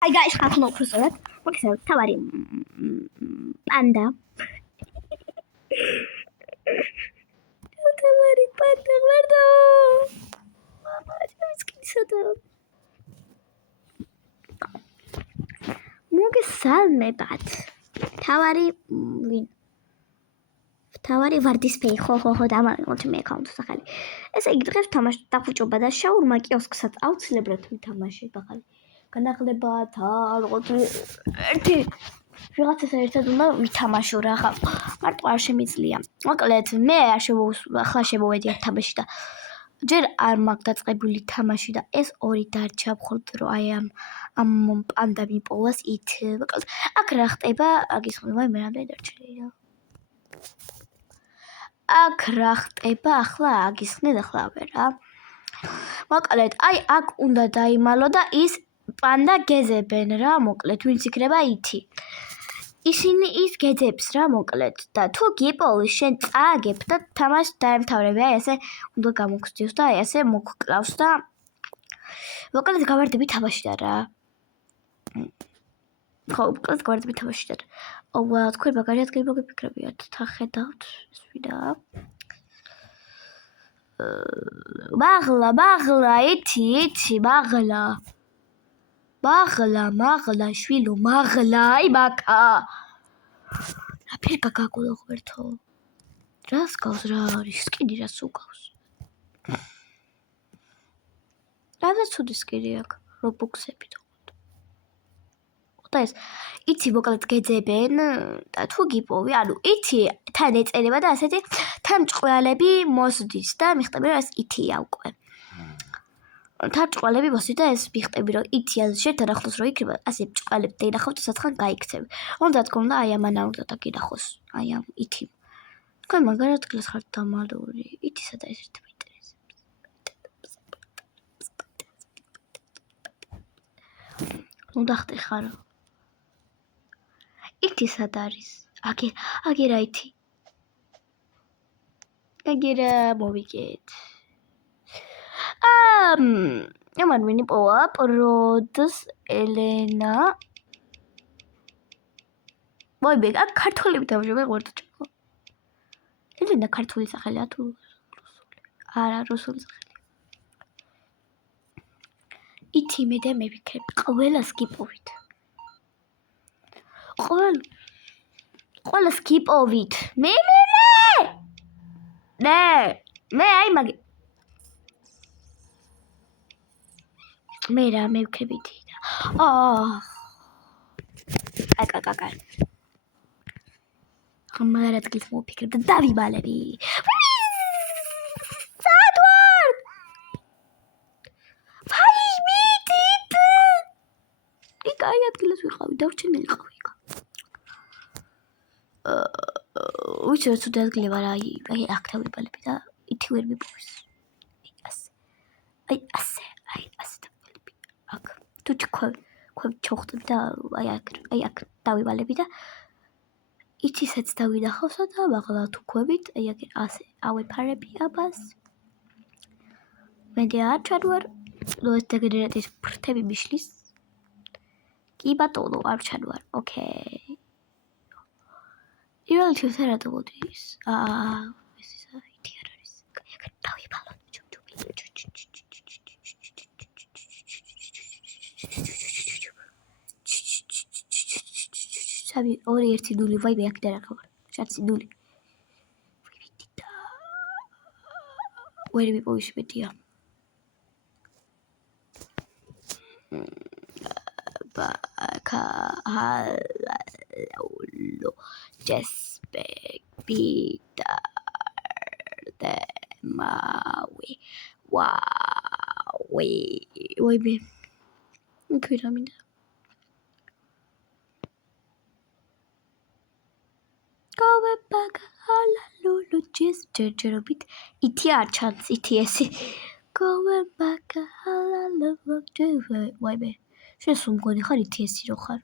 Hi guys, welcome to Crystal. Okay, თავარი პანდა. თავარი პანდა ვარდო. მამა, ისკისოდა. მოგესალმებათ. თავარი ვინ? თავარი ვარდისფეი, ხო, დამალოთ მე აკაუნტს ახალი. ესე იგი დღეს თამაშ დახუჭობა და შაურმა კიოსკსაც აუცილებლად ვითამაშებ ახალი. განახლებათ, როგორც ერთი ვიღაცას ერთად უნდა ვითამაშო რა ხა. მარტო არ შემიძლია. მოკლედ მე ახლა შემოვედი ერთ თამაში და ჯერ არ მაქვს დაწყებული თამაში და ეს ორი დარჩა მხოლოდ რომ აი ამ პანდა მიპოვას ით. მოკლედ აქ რა ხდება? აგის ხდება მე რამდენი დარჩენია. აქ რა ხდება? ახლა აგისხნე და ახლა ვერა. მოკლედ აი აქ უნდა დაიმალო და ის პანდა გეზებენ რა, მოკლედ ვინც იქნება ითი. ისინი ის გეძებს რა, მოკლედ და თუ გიპოვის შენ წააგებ და თამაშს დაემთავრები, აი ესე უნდა გამოგხსნიოს და აი ესე მოგკლავს და მოკლედ გავარდები თამაშიდან რა. ხო, მოკლედ გავარდები თამაშიდან. ვა, თქვენ მაგარი ადგილი მოგიფიქრებიათ, თა ხედავთ, ეს ვიდა. მაღლა, ითი, მაღლა, შვილო, მაღლა, აი მაკა. რა ფერკა გაგულა ღმერთო. რას გავს რა არის? სკინი რას უგავს? რაზეც ცუდი სკინი აქვს? რობუქსები და და ეს იცი მოკლედ გეძებენ და თუ გიპოვი, ანუ იცი თან ეწერება და ასეთი თან ჭყვალები მოსდის და მიხტები რომ ეს ითია უკვე. თან ჭყვალები მოსდის და ეს მიხტები რომ ითია შენთან ახლოს რო იქნება, ასე ჭყვალები დაინახავთ და საცხან გაიქცევი. უნდა თქო და აი ამან უნდა დაგინახოს, აი ამ ითი. თქვენ მაგარ ადგილას ხართ დამალული, ითისა და ეს ერთად ინტერესებს. უნდა ხტეხარ. ითი სად არის? აგერა ითი. აგერა მოვიგეთ. ამან ვინი პოვა? პროდს ელენა. მოიბეგ, აქ ქართული დავჟე ვეღარ ჩქო. ელენა ქართული სახელია თუ რუსული? არა, რუსული სახელი. ითი მე და მე ვიქრებ, ყველას გიპოვით. ყველას გიპოვით. მე აი მაგი მე რა მე ვქრებითი და აკაკაკა ხმარ ადგილს მოვფიქრებ და დავიბალები. სად ვარ? ფაი მიდით. იქ აი ადგილას ვიყავი, დავრჩენილი ყავი იქ. ვიცი რა ცუდი ადგილი ვარ, აი აქ დავიბალები და ითი ვერ მიპოვის. აი ასე დავიბალები. აქ თუ ქვევ ჩოხტები და აი აქ დავიბალები და ითისაც დავინახავსა და მაღლა თუ ქვევით, აი აქ ასე ავეფარები აბას. მე არ ჩანვარ, ეს დეგენერატის ფრთები მიშლის. კი ბატონო, არ ჩანვარ. ოკეი. ირალითი რატო მოდის? ეს ითი არ არის. აქ დავიბალოთ. საბი 2-1-0 ვაი მე აქ და რა ხარ? შაცი 0. ვივიდი და ვერ მიპოვის მეტია. Bacalao, just pita de maui. Wow, wait, be. Okay, I mean. Go back, bacalao, just bit. Iti ar chance, iti. Go back, bacalao, wait, be. შენ სულ მგონი ხარ ითიესი რო ხარ?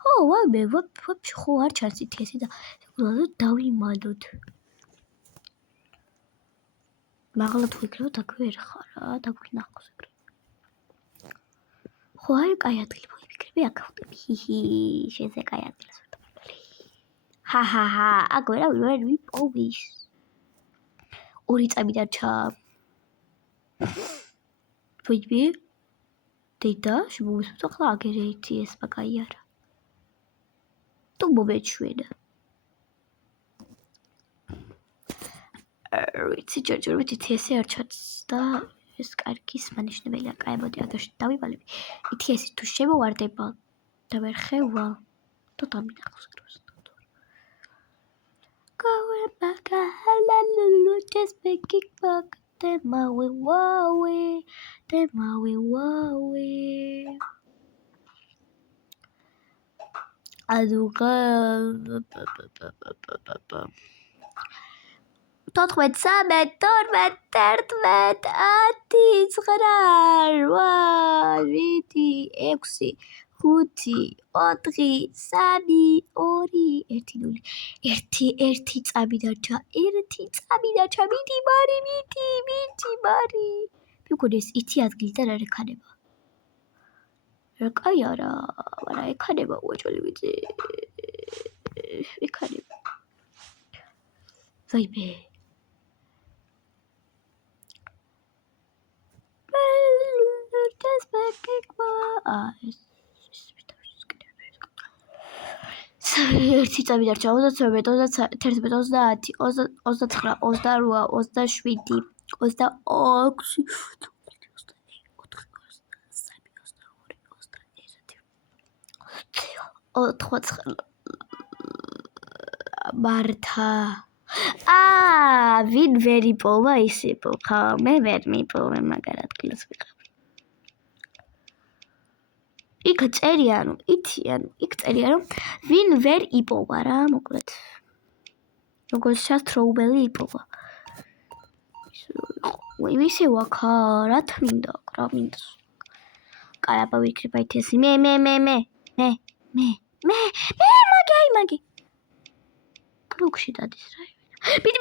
ხო, ვაიმე, ვაფშე ხო არ ჩანს ითიესი და დავიმალოთ. მაღლა თუ იქნება და ვერ ხარ რა, დაგვინახოს ეგრე. ხო არის კაი ადგილი მოიფიქრები აქ ავტები ჰიჰი შეზე კაი ადგილას ჰაჰაჰა აქ ვერ ვიპოვის 2 წამი დარჩა ვიჯბი დედა შემოვისმოთ ახლა აგერეთი ეს მაგაი არა თუ მომეჩვენა ვიცი ჯერჯერობით ითიესი არ ჩაცდა ეს კარგის მანიშნებელია კაი მოდი აგერში დავივალები ითიესი თუ შემოვარდება და ვერ ხევა თუ დამინახავს გროს Going back a hallelujah just making back the maui aduqa 14 13 12 11 9 8 7 6 5 4 3 2 1 1 წამი დარჩა 1 წამი დარჩა მიდი მარი მეგონი ეს ითი ადგილიდან არ ეკანება რა კაი არა მაგრამ ეკანება უეჭველი ვიცი ეკანება ვაიმე just making ერთი წამი დარჩა 32 33 30 29 28 მართა ვინ ვერ იპოვა ის იპოვა მე ვერ მიპოვე მაგარ ადგილას ვიყავ იქ წერია რომ ვინ ვერ იპოვა რა მოკლედ როგორც შასტროუბელი იპოვა ისე ვაქა რა მინდა კაი აბა ვიქრება ითესი მე მაგი კრუქში დადის რა ბიდი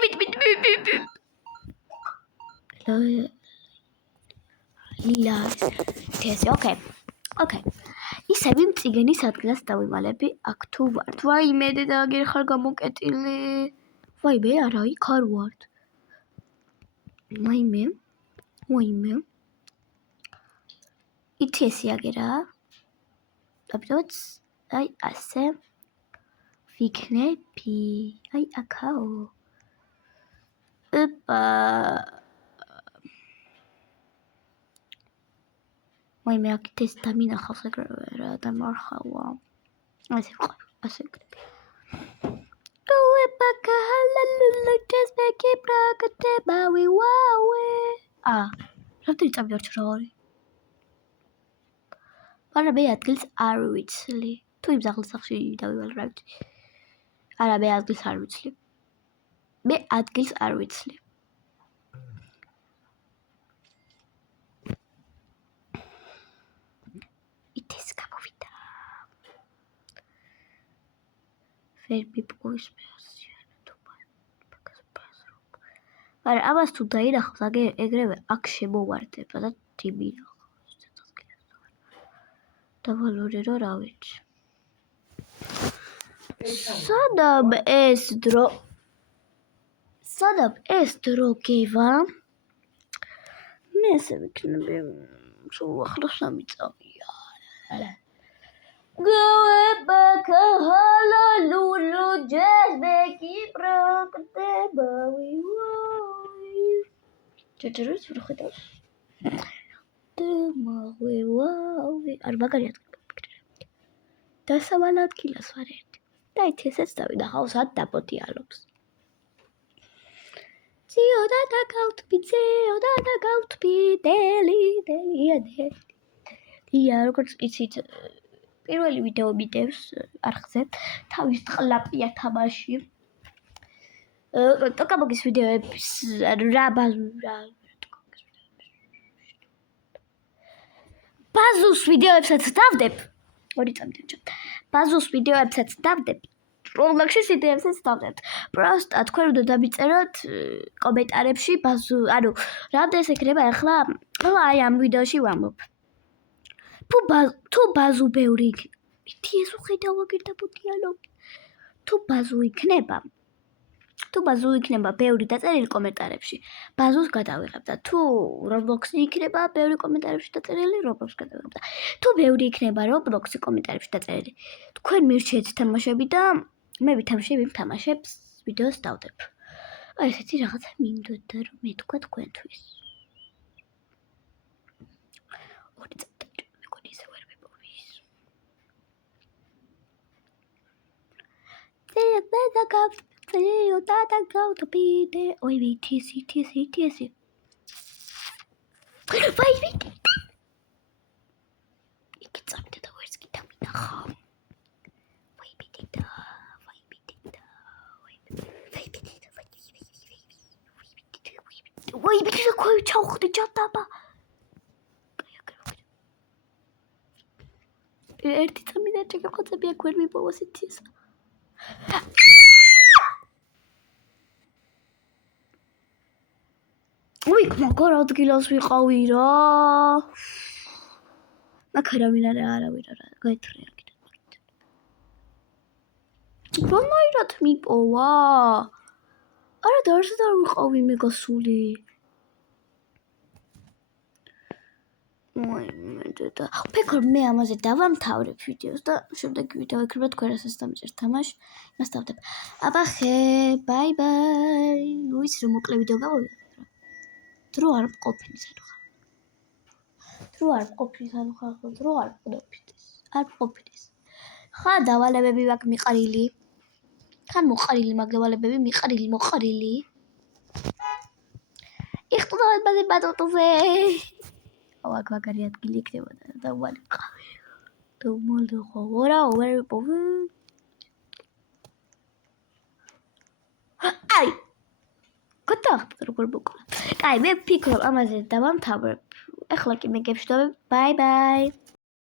ლილა ითესი ოკეი ისევ იმ წიგნის ადგილას დავივალები აქ თუ ვართ ვაიმე დედა აგერ ხარ გამოკეტილი ვაიმე არა იქ არ ვართ ვაიმე ითესი აგერა აბიტოც აი ასე ვიქნები აი აქაო ოპა ვაიმე აქ ეს დამინახავს ეგრევე რა დამარხავა ასე გრები Goebaka hallelujah just make it bragate bawi wawe რამდენი წამი დარჩა რა არის მაგრამ მე ადგილს არ ვიცლი თუ იმ სახლში დავივალ რა ვიცი არა მე ადგილს არ ვიცლი ითეს გამოვიდა ვერ მიპოვის მეასიანა თუ მაგას პასრო მაგრამ ამას თუ დაინახავს ეგრევე აქ შემოვარდება და დიმინახავს დავალორი რომ რა ვიცი სადამ ეს დრო გევა მე ესე ვიქნები სულ ახლოს 3 წამია Goebaka hallelujah just make it bragate bawi wawe ჯერჯერობით ვხედავს დემაღვე ვაუ არ მაგარი ადგილი დასავალ ადგილას ვარ ერთი და ითესაც დავინახავს ად დაპოტიალობს ციოდა დაგავთბი დელია როგორც იცით პირველი ვიდეო მიდევს არხზე თავის ტყლაპია თამაში ტოკაბოგის ვიდეოების ბაზუს ვიდეოებსაც დავდებ 2 წამი დარჩა ბაზუს ვიდეოებსაც დავდებ Roblox-ის ვიდეოებსაც დავდებ პროსტა თქვენ უნდა დამიწეროთ კომენტარებში ბაზუ ანუ რამდენს ეკრება ახლა აი ამ ვიდეოში ვამბობ თუ ბაზუ ბევრი იქნება ეს უხედავ აგერდაბოდიალო თუ ბაზუ იქნება ბევრი დაწერილი კომენტარებში ბაზუს გადავიღებ და თუ Roblox-ი იქნება ბევრი კომენტარებში დაწერილი Roblox-ს გადავიღებ და თუ ბევრი იქნება Roblox-ი კომენტარებში დაწერილი თქვენ მირჩიეთ თამაშები და მე ვითამაშებ იმ თამაშებს ვიდეოს დავდებ აი ესეთი რაღაცა მინდოდა რომ მეთქვა თქვენთვის ორი წამდა მეგონი ისე ვერ მიპოვის ой, вейти. Вай, вейти. Iki წამდა და ვერც კი დამინახა. ვай, ბიჭი, ხოი ჩავხდი ჯატაბა. ერთი წამი და ჩეკოწები აქ ვერ მიპოვოს იცის. ой, მაგარ ადგილას ვიყავი რა. მაგარავინ არავინ არა, გაეთრია კიდე. რომაირად მიპოვა? არა დაარსად არ ვიყავი მე გასული. ой, და ფიქრობ მე ამაზე დავამთავრებ ვიდეოს და შემდეგი ვიდეო იქნება თქვენ რასაც დამიწერთ თამაში, იმას დავდებ. აბა ხე, ბაი. ნუ ის რომ მოკლე ვიდეო გავავიდა. დრო არ მყოფილი სადღა. დრო არ მყოფილის. ხა დავალებები ვაკ მიყარილი. ხან მოყარილი მაგდავალებები მიყარილი მოყარილი. იხტუდავად ბაზე ბატუტუზე. აქ მაგარი ადგილი იქნებოდა და ვალიყავი. და ხორა ვერ პოვი. აი. გოტახტ როგორ მოკლა. კაი, მე ფიქრობ ამაზე დავამთავრებ. ეხლა კი მე გეშდობ. ბაი.